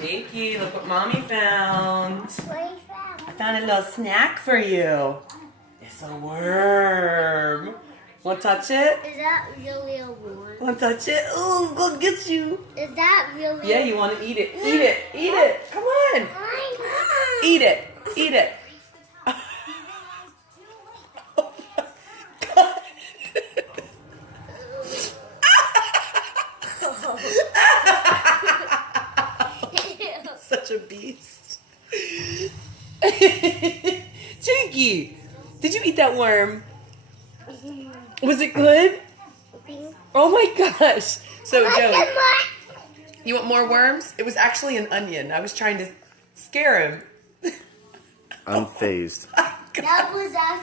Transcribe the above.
Jakey, look what Mommy found. What are you from? I found a little snack for you. It's a worm. Want to touch it? Is that really a worm? Want to touch it? Ooh, go get you. Is that really? Yeah, you want to eat it. Eat it. Eat it. Come on. Eat it. Eat it. Oh my God. Such a beast. Jakey, did you eat that worm? Was it good? Oh my gosh. So Joey, you want more worms? It was actually an onion. I was trying to scare him. Unfazed. That was